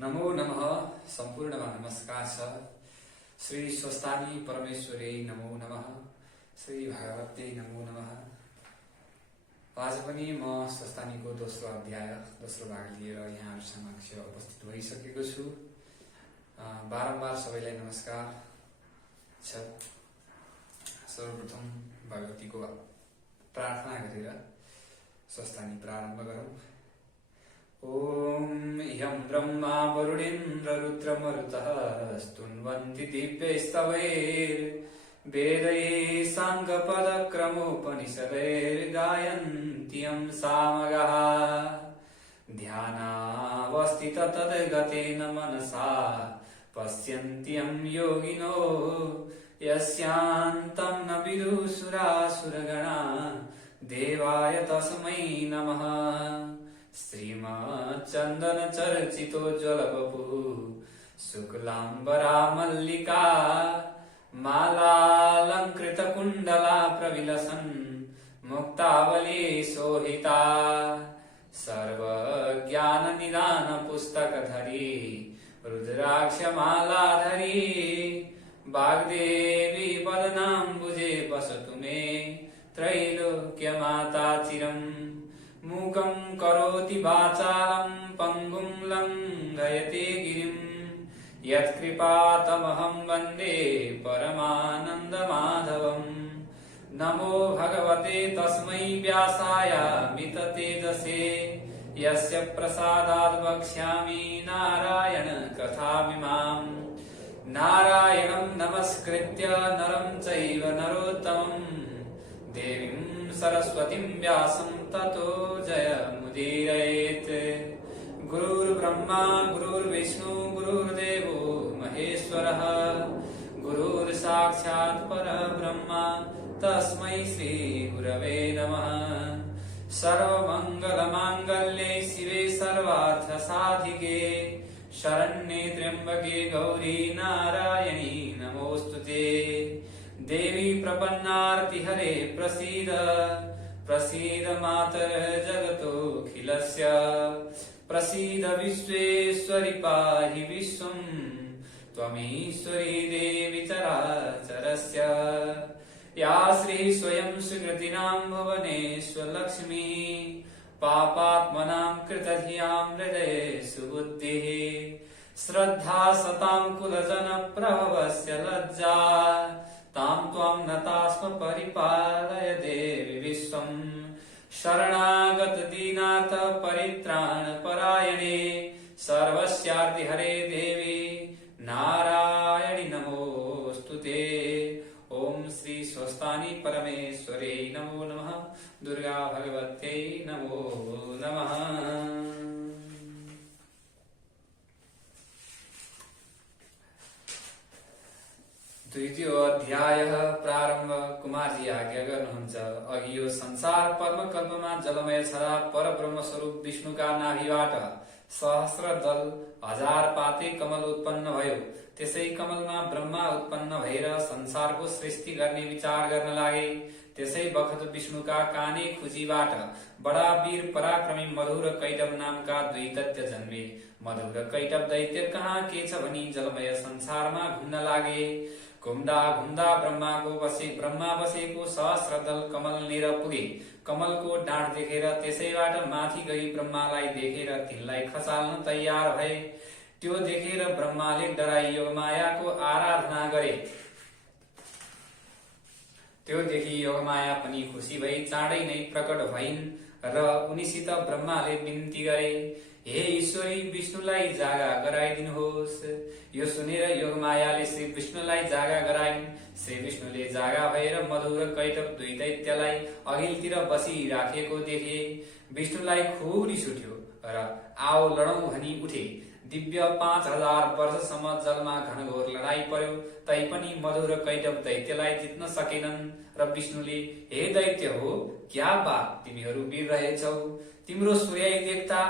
नमो नमः सम्पूर्णमा नमस्कार छ। श्री स्वस्तानी परमेश्वरै नमो नमः, श्री भगवते नमो नमः। आज पनि म स्वस्तानीको दोस्रो अध्याय दोस्रो भाग लिएर यहाँहरु समक्ष उपस्थित भइसकेको छु। बारम्बार सबैलाई नमस्कार छ। सर्वप्रथम भगवतीको प्रार्थना गरेर स्वस्तानी प्रारम्भ गरौँ। ओम इहं ब्रह्मा वरुणेन्द्र रुद्रमरुतः स्तुन्वन्ति दिव्यैस्तवैर्वेदैः साङ्गपदक्रमोपनिषदैर्गायन्त्यं सामगाः। ध्यानावस्थित तद्गतेन मनसा पश्यन्त्यं योगिनो यस्यान्तं न विदुषुरासुरगणा देवाय तस्मै नमः। श्रीमच्चन्दन चर्चितोज्ज्वलवपु शुक्लाम्बरा मल्लिका मालालङ्कृतकुण्डला प्रविलसन् मुक्तावली शोभिता। सर्वज्ञाननिदान पुस्तकधरी रुद्राक्षमालाधरी वाग्देवी वदनाम्बुजे वसतु मे त्रैलोक्यमाता चिरम्। मूकं करोति वाचालं पङ्गुं लङ्घयते गिरिं यत्कृपातमहं वन्दे परमानन्दमाधवम्। नमो भगवते तस्मै व्यासाय मिततेजसे यस्य प्रसादात् वक्ष्यामि नारायण कथामिमाम्। नारायणं नमस्कृत्य नरं चैव नरोत्तमं देवीं सरस्वतीं व्यासं ततो जयमुदीरयेत्। गुरुर्ब्रह्मा गुरुर्विष्णु गुरुर्देवो महेश्वरः गुरुर्साक्षात् परब्रह्म तस्मै श्री गुरवे नमः। सर्वमङ्गलमाङ्गल्ये शिवे सर्वार्थसाधिके शरण्ये त्र्यम्बके गौरी नारायणी नमोऽस्तुते। देवी प्रपन्नार्तिहरे प्रसीद प्रसीद मातर जगतोऽखिलस्य। प्रसीद विश्वेश्वरि पाहि विश्वं त्वमीश्वरी देवी चराचरस्य। या श्री स्वयं सुकृतिनां भुवनेश्वरलक्ष्मी पापात्मनां कृतधियां हृदये सुबुद्धिः। श्रद्धा सतां कुलजनप्रभवस्य लज्जा तां त्वां नतास्म परिपालय देवि विश्वम्। शरणागत दीनार्थ परित्राण परायणे सर्वस्यार्तिहरे देवी नारायणि नमोऽस्तुते। ओम श्री स्वस्तानी परमेश्वरे नमो नमः। दुर्गा भगवत्यै नमो नमः। द्वितीय अध्याय प्रारम्भ। कुमारजी आज्ञा गर्नुहुन्छ। अघि यो संसार पद्मकल्पमा जलमय छरा परब्रह्म स्वरूप विष्णुका नाभिबाट सहस्र दल हजार पाते कमल उत्पन्न भयो। त्यसै कमलमा ब्रह्मा उत्पन्न भएर संसारको सृष्टि गर्ने विचार गर्न लागे। त्यसै बखत विष्णुका काने खुजीबाट बडा वीर पराक्रमी मधुर कैटव नामका दुई दैत्य जन्मे। मधुर कैटव दैत्य कहाँ के छ भनी जलमय संसारमा घुम्न लागे। घुम्दा घुम्दा ब्रह्मा बसेको सहस्र दल कमल लिएर पुगे। कमलको डाँठ देखेर त्यसैबाट माथि गई ब्रह्मालाई देखेर तिनलाई खसाल्न तयार भए। त्यो देखेर ब्रह्माले डराई योगमायाको आराधना गरे। त्यो देखि योगमाया पनि खुसी भई चाँडै नै प्रकट भइन् र उनीसित ब्रह्माले बिन्ती गरे, हे ईश्वरी विष्णुलाई जागा गराइदिनुहोस्। यो सुनेर योगमायाले श्री विष्णुलाई जागा गराइन्। श्री विष्णुले जागा भएर मधुर कैटव दुई दैत्यलाई अघिल्तिर बसिराखेको देखे। विष्णुलाई खुब रिस उठ्यो र आओ लडौं भनी उठे। दिव्य 5000 वर्षसम्म जलमा घनघोर लडाई पर्यो, तैपनि मधुर कैटव दैत्यलाई जित्न सकेनन्। र विष्णुले, हे दैत्य हो क्या बात, तिमीहरू वीर रहेछौ, तिम्रो सूर्याई देख्दा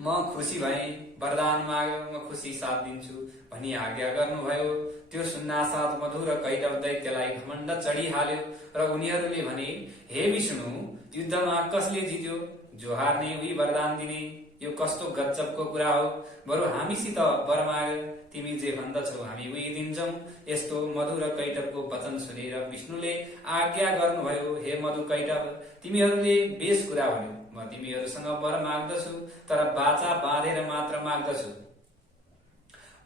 म खुसी भए, वरदान माग म खुसी साथ दिन्छु भनी आज्ञा गर्नुभयो। त्यो सुन्नासाथ मधुर कैटव दैत्यलाई घमण्ड चढिहाल्यो र उनीहरूले भने, हे विष्णु युद्धमा कसले जित्यो, जो हार्ने उही वरदान दिने। यो कस्तो गजबको कुरा हो, बरु हामीसित वर माग, तिमी जे भन्दछौ हामी उही दिन्छौं। यस्तो मधु र कैटवको वचन सुनेर विष्णुले आज्ञा गर्नुभयो, हे मधु कैटव, तिमीहरूले बेस कुरा भन्यो, म तिमीहरूसँग वर माग्दछु, तर बाचा बाँधेर मात्र माग्दछु।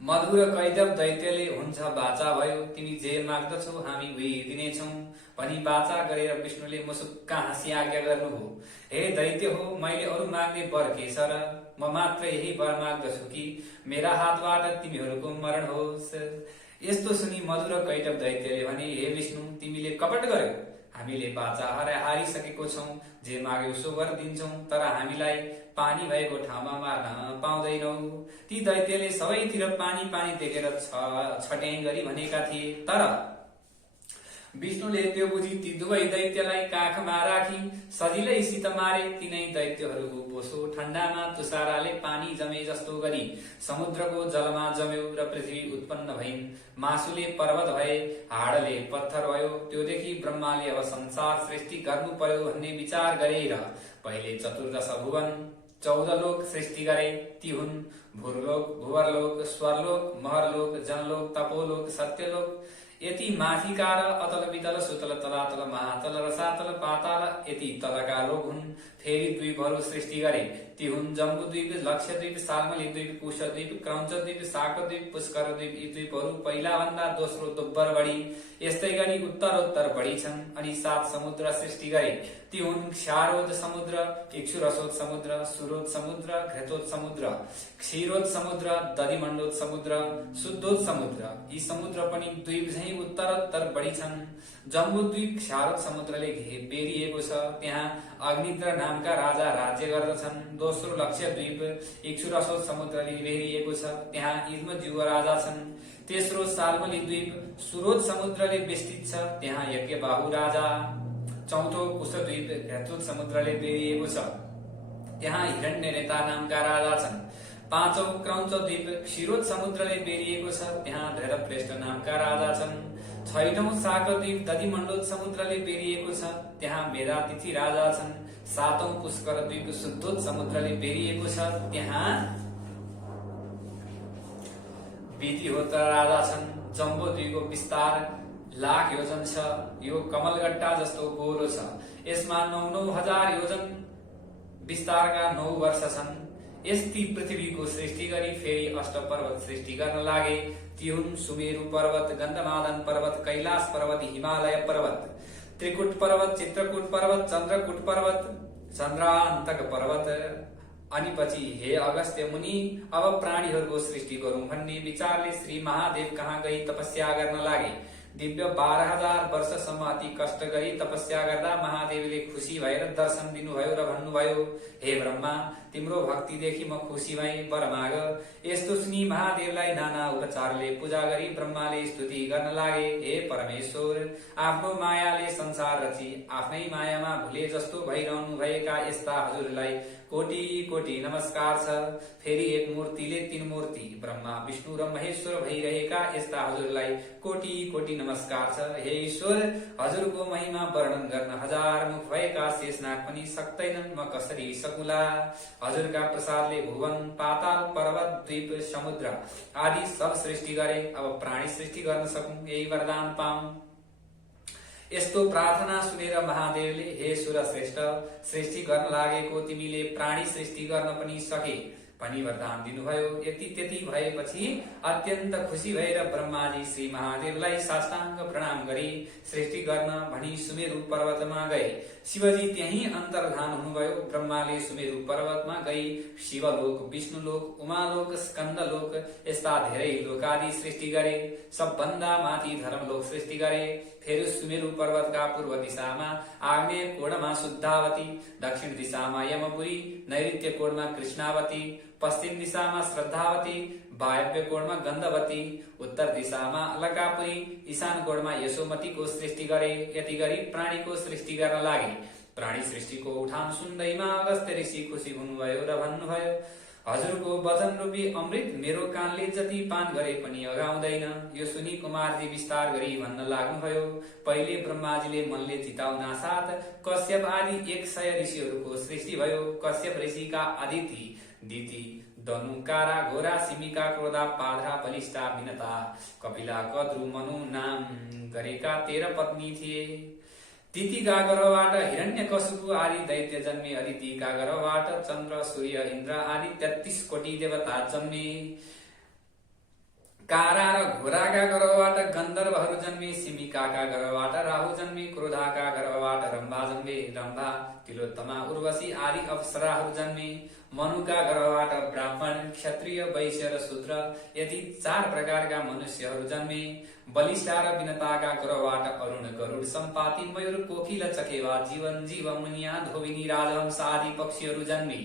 मधु र कैटव दैत्यले हुन्छ बाचा भयो, तिमी जे माग्दछौ हामी उही दिनेछौं भनी बाचा गरेर विष्णुले मुसुक्का हाँसी आज्ञा गर्नुभयो। हे दैत्य हो, मैले अरू माग्ने वर के छ र? म मात्र यही वर माग्दछु कि मेरा हातबाट तिमीहरूको मरण होस्। यस्तो सुनि मधु र कैटव दैत्यले भने, हे विष्णु, तिमीले कपट गर्यौ, हामीले बाचा हारिसकेको छौं, जे माग्यौ सो वर दिन्छौं, तर हामीलाई पानी भएको ठाउँमा मार्न पाउँदैनौ। ती दैत्यले सबैतिर पानी पानी देखेर छट्याई गरी भनेका थिए, तर विष्णुले त्यो बुझी ती दुवै दैत्यलाई काखमा राखी सजिलैसित मारे। तिनै दैत्यहरूको बोसो ठण्डामा तुषाराले पानी जमे जस्तो गरी समुद्रको जलमा जम्यो र पृथ्वी उत्पन्न भइन्। मासुले पर्वत भए, हाडले पत्थर भयो। त्योदेखि ब्रह्माले अब संसार सृष्टि गर्नु पर्यो भन्ने विचार गरेर पहिले 14 भुवन 14 लोक सृष्टि गरे। ती हुन् भूलोक, भुवरलोक, स्वरलोक, महरलोक, जनलोक, तपोलोक, सत्यलोक। यति माथिका र अतल वितल सुतल तलातल महातल रसातल पाताल यति तलका लोक हुन्। फेरि द्वीपहरू सृष्टि गरे। ती हुन् जम्बुद्वीप, लक्षद्वीप, साल्मली द्वीप, कुशद्वीप, क्रौञ्च द्वीप, शाकद्वीप, पुष्कर द्वीप। यी द्वीपहरू पहिला भन्दा दोस्रो दोब्बर बढी, यस्तै गरी उत्तरोत्तर बढी छन्। अनि 7 समुद्र सृष्टि गरे। ती हुन् क्षारोद समुद्र, इक्षुरसोद समुद्र, सुरोद समुद्र, घृतोद समुद्र, क्षीरोद समुद्र, दधिमण्डोद समुद्र, शुद्धोद समुद्र। यी समुद्र पनि द्वीप झैं उत्तरोत्तर बढी छन्। जम्बुद्वीप क्षारोद समुद्रले बेरिएको छ, त्यहाँ अग्निद्र नामका राजा राज्य गर्दछन्। दोस्रो लक्षद्वीप इक्षुरसोद समुद्रले बेरिएको छ, त्यहाँ इद्मज्यू राजा छन्। तेस्रो साल्मली द्वीप सुरोद समुद्रले बेष्टित छ, त्यहाँ यज्ञबाहु राजा। चौथो कुशद्वीप घृतोद समुद्रले बेरिएको छ, त्यहाँ हिरण्यनेता नामका राजा छन्। पाँचौं क्रौञ्च द्वीप क्षीरोद समुद्रले बेरिएको छ, त्यहाँ धैर्यप्रेष्ठ नामका राजा छन्। छैठौं शाकद्वीप दधिमण्डोद समुद्रले बेरिएको छ, त्यहाँ मेधातिथि राजा छन्। सातौं पुष्कर द्वीप शुद्धोद समुद्रले बेरिएको छ, त्यहाँ विधिहोत्र राजा छन्। जम्बो द्वीपको विस्तार लाख योजन छ, यो कमलगट्टा जस्तो गोलो छ। यसमा 9,000 योजन विस्तारका 9 वर्ष छन्। यस्ती पृथ्वीको सृष्टि गरी फेरि अष्टपर्वत सृष्टि गर्न लागे। ती हुन् सुमेरु पर्वत, गन्धमादन पर्वत, कैलाश पर्वत, हिमालय पर्वत, त्रिकुट पर्वत, चित्रकूट पर्वत, चन्द्रकूट पर्वत, चन्द्रान्तक पर्वत। अनि पछि हे अगस्त्य मुनि, अब प्राणीहरूको सृष्टि गरौं भन्ने विचारले श्री महादेव कहाँ गई तपस्या गर्न लागे। दिव्य 12,000 वर्षसम्म अति कष्ट गरी तपस्या गर्दा महादेवले खुसी भएर दर्शन दिनुभयो र भन्नुभयो, हे ब्रह्मा, तिम्रो भक्तिदेखि म खुसी भएँ, वर माग। यस्तो सुनि महादेवलाई नाना उपचारले पूजा गरी ब्रह्माले स्तुति गर्न लागे। हे परमेश्वर, आफ्नो मायाले संसार रची आफ्नै मायामा भुले जस्तो भइरहनु भएका यस्ता हजुरलाई कोटि कोटि नमस्कार छ। फेरि एक मूर्तिले 3 मूर्ति ब्रह्मा, विष्णु र महेश्वर भइरहेका यस्ता हजुरलाई कोटि कोटि नमस्कार छ। हे ईश्वर, हजुरको महिमा वर्णन गर्न 1000 मुख भएका शेषनाग पनि सक्दैनन्, म कसरी सकुला। हजुरका प्रसादले भुवन, पाताल, पर्वत, द्वीप, समुद्र आदि सब सृष्टि गरे। अब प्राणी सृष्टि गर्न सकूं, यही वरदान पाऊं। यस्तो प्रार्थना सुनेर महादेवले, हे सुरश्रेष्ठ, सृष्टि गर्न लागेको तिमीले प्राणी सृष्टि गर्न पनि सके भनी वरदान दिनुभयो। यति त्यति भएपछि अत्यन्त खुसी भएर ब्रह्माजी श्री महादेवलाई साष्टाङ्ग प्रणाम गरी सृष्टि गर्न भनी सुमेरु पर्वतमा गए। शिवजी त्यही अन्तर्धान हुनुभयो। ब्रह्माले सुमेरु पर्वतमा गई शिवलोक, विष्णुलोक, उमालोक, स्कन्दलोक यस्ता धेरै लोकादि सृष्टि गरे। सबभन्दा माथि धर्मलोक सृष्टि गरे। फेरि सुमेरु पर्वतका पूर्व दिशामा आग्नेय कोणमा शुद्धावती, दक्षिण दिशामा यमपुरी, नैऋत्य कोणमा कृष्णावती, पश्चिम दिशामा श्रद्धावती, वायव्य कोणमा गन्धवती, उत्तर दिशामा अलकापुरी, ईशान कोणमा यशोमतीको सृष्टि गरे। यति गरी प्राणीको सृष्टि गर्न लागे। प्राणी सृष्टिको उठान सुन्दैमा अगस्त्य ऋषि खुसी हुनुभयो र भन्नुभयो, हजुरको वचन रूपी अमृत मेरो कानले जति पान गरे पनि अगाउँदैन। यो सुनि कुमारजी विस्तार गरी भन्न लाग्नुभयो। पहिले ब्रह्माजीले मनले जिताउन साथ कश्यप आदि 100 ऋषिहरूको सृष्टि भयो। कश्यप ऋषिका अदिति दिति दनु कारा घोरा सिमिका क्रोधा पाधरा बलिष्ठा विनता कपिला कद्रु मनु नाम गरेका 13 पत्नी थिए। दितिका गर्भबाट हिरण्यकशिपु आदि दैत्य जन्मे। अदितिका गर्भबाट चन्द्र सूर्य इन्द्र आदि 33 कोटी देवता जन्मे। कारा र घोराका गर्भबाट गन्धर्वहरू जन्मे। सिमिकाका गर्भबाट राहु जन्मे। क्रोधाका गर्भबाट रम्भा जन्मे। रम्भा तिलोत्तमा उर्वशी आदि अप्सराहरू जन्मे। मनुका गर्भबाट ब्राह्मण क्षत्रिय वैश्य र शूद्र यति 4 प्रकारका मनुष्यहरू जन्मे। बलिष्ठा र विनताका गर्भबाट अरुण गरुड सम्पाति मयूर कोकिल चकेवा जीवन जीव मुनिया धोबिनी राजहंस आदि पक्षीहरू जन्मे।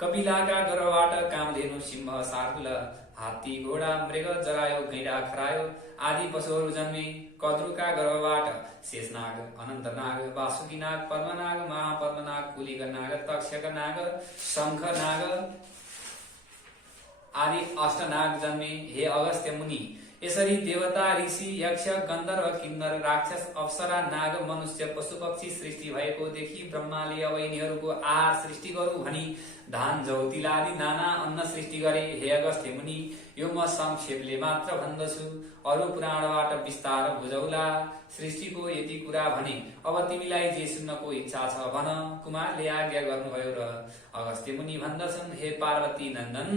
कपिलाका गर्भबाट कामधेनु सिंह शार्दूल हात्ती घोडा मृग जरायो गैंडा खरायो आदि पशुहरू जन्मे। कद्रुका गर्भबाट शेषनाग अनन्तनाग वासुकीनाग पद्मनाग महापद्मनाग कुलिगनाग तक्षकनाग शंखनाग आदि अष्टनाग जन्मे। हे अगस्त्य मुनि, यसरी देवता ऋषि यक्ष गन्धर्व किन्नर राक्षस अप्सरा नाग मनुष्य पशु पक्षी सृष्टि भएको देखि ब्रह्माले अब यिनीहरूको आहार सृष्टि गरौं भनी धान जौ तिल आदि नाना अन्न सृष्टि गरे। हे अगस्त्य मुनि, यो म संक्षेपले मात्र भन्दछु, अरु पुराणबाट विस्तार बुझौला। सृष्टिको यति कुरा भने अब तिमीलाई जे सुन्नको इच्छा छ भन। कुमारले आज्ञा गर्नुभयो र अगस्त्य मुनि भन्दछन्, हे पार्वती नन्दन,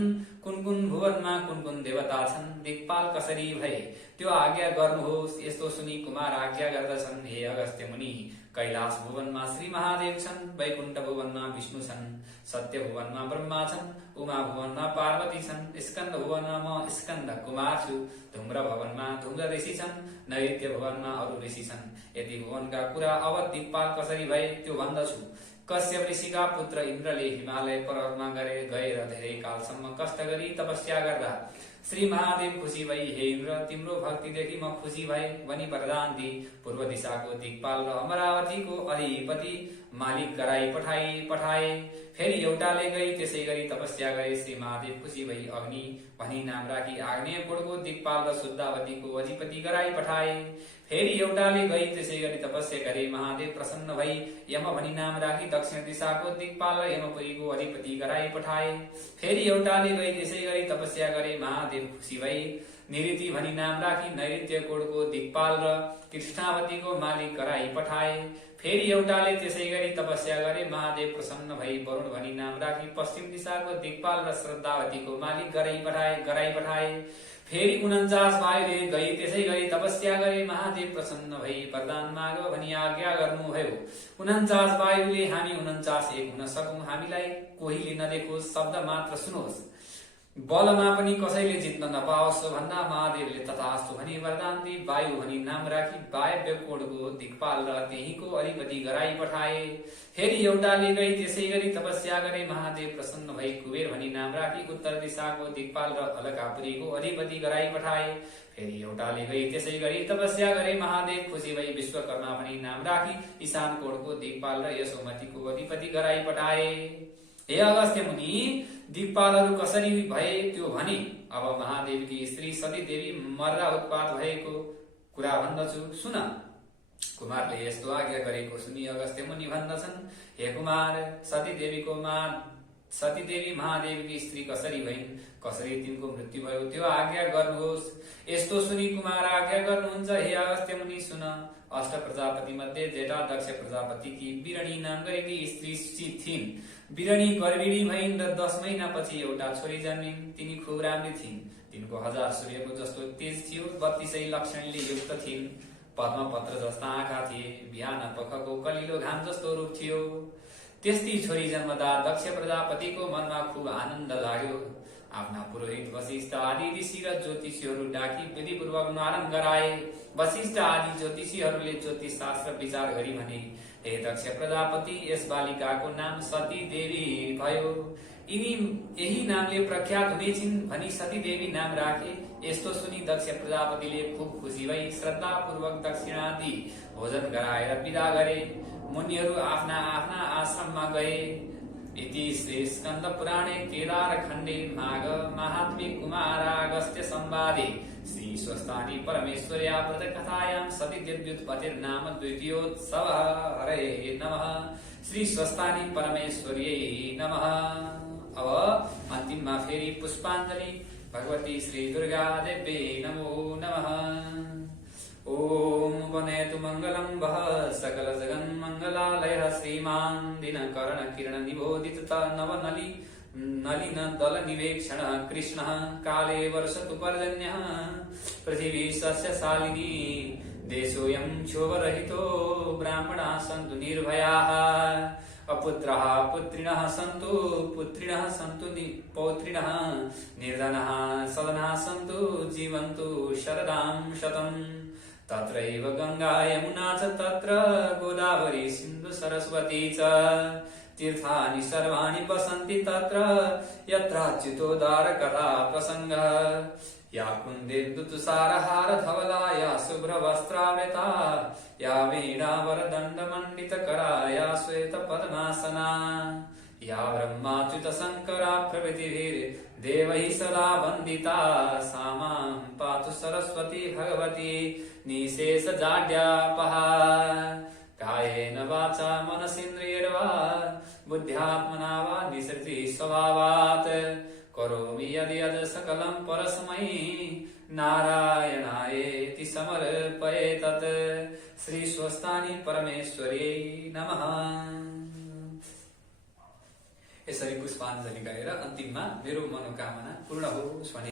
कुन कुन भुवनमा कुन कुन देवता छन्, दिक्पाल कसरी भए त्यो आज्ञा गर्नुहोस्। यस्तो सुनि कुमार आज्ञा गर्दछन्, हे अगस्त्य मुनि, कैलाश भुवनमा श्री महादेव छन्, वैकुण्ठ भुवनमा विष्णु छन्, सत्य भुवनमा ब्रह्मा छन्, उमा भुवनमा पार्वती छन्, स्कन्द भुवनमा म स्कन्द कुमार छु, धुम्र भुवनमा धुम्र ऋषि छन्, नैऋत्य भुवनमा अरु ऋषि छन्। यति भुवनका कुरा अब दिक्पाल कसरी भए त्यो भन्दछु। कश्यप ऋषिका पुत्र इन्द्रले हिमालय पर्वतमा गएर धेरै कालसम्म कष्ट गरी तपस्या गर्दा श्री महादेव खुसी भई, हे इन्द्र, तिम्रो भक्तिदेखि म खुसी भए भनी वरदान दिई पूर्व दिशाको दिक्पाल र अमरावतीको अधिपति मालिक गराई पठाए। फेरि एउटाले गई त्यसै गरी तपस्या गरे। श्री महादेव खुसी भई अग्नि भनी नाम राखी आग्नेय कोणको दिक्पाल र शुद्धावतीको अधिपति गराई पठाए। फेरि एउटाले गई त्यसै गरी तपस्या गरे। महादेव प्रसन्न भई यम भनी नाम राखी दक्षिण दिशाको दिक्पाल र यमपुरीको अधिपति गराई पठाए। फेरि एउटाले गई त्यसै गरी तपस्या गरे। महादेव खुसी भई निऋति भनी नाम राखी नैऋत्य कोणको दिक्पाल र कृष्णावतीको मालिक गराई पठाए। फेरि एउटाले त्यसै गरी तपस्या गरे। महादेव प्रसन्न भई वरुण भनी नाम राखी पश्चिम दिशाको दिक्पाल र श्रद्धावतीको मालिक गराई पठाए। फेरि 49 वायुले गई त्यसै गरी तपस्या गरे। महादेव प्रसन्न भई वरदान माग भनी आज्ञा गर्नुभयो। 49 वायुले हामी 49 एक हुन सकौं, हामीलाई कोहीले नदेखोस्, शब्द मात्र सुनोस्, बलमा पनि कसैले जित्न नपाओस् भन्दा महादेवले तथास्तु भनी वरदान दिई वायु भनी नाम राखी वायव्य कोणको दिक्पाल र त्यहीको अधिपति गराई पठाए। फेरि एउटाले गई त्यसै गरी तपस्या गरे। महादेव प्रसन्न भई कुबेर भनी नाम राखी उत्तर दिशाको दिक्पाल र अलकापुरीको अधिपति गराई पठाए। फेरि एउटाले गई त्यसै गरी तपस्या गरे। महादेव खुसी भई विश्वकर्मा भनी नाम राखी ईशान कोणको दिक्पाल र यशोमतीको अधिपति गराई पठाए। हे अगस्त्य मुनि, दिक्पालहरू कसरी भए त्यो भने अब महादेवकी स्त्री सती देवी मर्रा उत्पात भएको कुरा भन्दछु, सुन। कुमारले यस्तो आज्ञा गरेको सुनि अगस्त्य मुनि भन्दछन्, हे कुमार, सती देवी महादेवकी स्त्री कसरी भइन्, कसरी तिनको मृत्यु भयो त्यो आज्ञा गर्नुहोस्। यस्तो सुनि कुमार आज्ञा गर्नुहुन्छ, हे अगस्त्य मुनि, सुन। अष्ट प्रजापति मध्ये जेठा दक्ष प्रजापतिकी बिरणी नाम गरेकी स्त्री थिइन्। बिरणी गर्भिणी भइन् र 10 महिनापछि एउटा छोरी जन्मिन्। तिनी खुब राम्री थिइन्। तिनको 1000 सूर्यको जस्तो तेज थियो। 32 लक्षणले युक्त थिइन्। पद्मपत्र जस्ता आँखा थिए। बिहान पखको कलिलो घाम जस्तो रूप थियो। त्यस्ती छोरी जन्मदा दक्ष प्रजापतिको मनमा खुब आनन्द लाग्यो। आफ्ना पुरोहित वशिष्ठ आदि ऋषि र ज्योतिषीहरू डाकी विधिपूर्वक न्वारन गराए। वशिष्ठ आदि ज्योतिषीहरूले ज्योतिष शास्त्र विचार गरी भने, हे दक्ष प्रजापति, यस बालिकाको नाम सती देवी भयो। यही नामले प्रख्यात हुनेछिन् भनी सती देवी नाम राखे। यस्तो सुनि दक्ष प्रजापतिले खुब खुसी भई श्रद्धापूर्वक दक्षिणादि भोजन गराएर विदा गरे। मुनिहरू आफ्ना आफ्ना आश्रममा गए। इति श्री स्कन्द पुराणे केदार खण्डे माघ महात्म्ये कुमारागस्त्य संवादे श्री स्वस्तानि परमेश्वर्या व्रत कथायां सती देव्युत्पत्तिर्नाम द्वितीयोत्सवः। हरे नमः। श्री स्वस्तानि परमेश्वर्यै नमः। अब अन्तिममा फेरि पुष्पाञ्जली भगवती श्री दुर्गा देवी नमो नमः। ओम वनेतु मंगलम वह सकल जगन मंगलालय श्रीमान दिनकरण किरण निबोधित नवनली नलिन दल निवेक्षण कृष्ण काले वर्षतु पर्जन्य पृथिवी सस्यशालिनी देशोऽयं क्षोभरहितो ब्राह्मणाः सन्तु निर्भयाः अपुत्राः पुत्रिणः सन्तु पुत्रिणः सन्तु पौत्रिणः निर्धनाः सदनाः सन्तु जीवन्तु शरदां शतम् तत्रैव गंगा यमुना च तत्र गोदावरी सिन्धु सरस्वती च तीर्थानि सर्वाणि वसन्ति तत्र यत्राच्युतोद्धारकथा प्रसङ्गः या कुन्देन्दु तुषारहार धवला या शुभ्रवस्त्रावृता या वीणावरदण्डमण्डितकरा या श्वेतपद्मासना या ब्रह्माच्युत शङ्करा प्रभृतिभिर्देवैः सदा वन्दिता सा मां पातु सरस्वती भगवती निःशेषजाड्यापहा कायेन वाचा मनसेन्द्रियैर्वा बुद्ध्यात्मना वा निसृति स्वभावात् करोमि यद् सकलं परस्मै नारायणायेति समर्पयेतत्। श्री स्वस्तानी परमेश्वर्यै नमः। यसरी पुष्पाञ्जली गरेर अन्तिममा मेरो मनोकामना पूर्ण होस् भने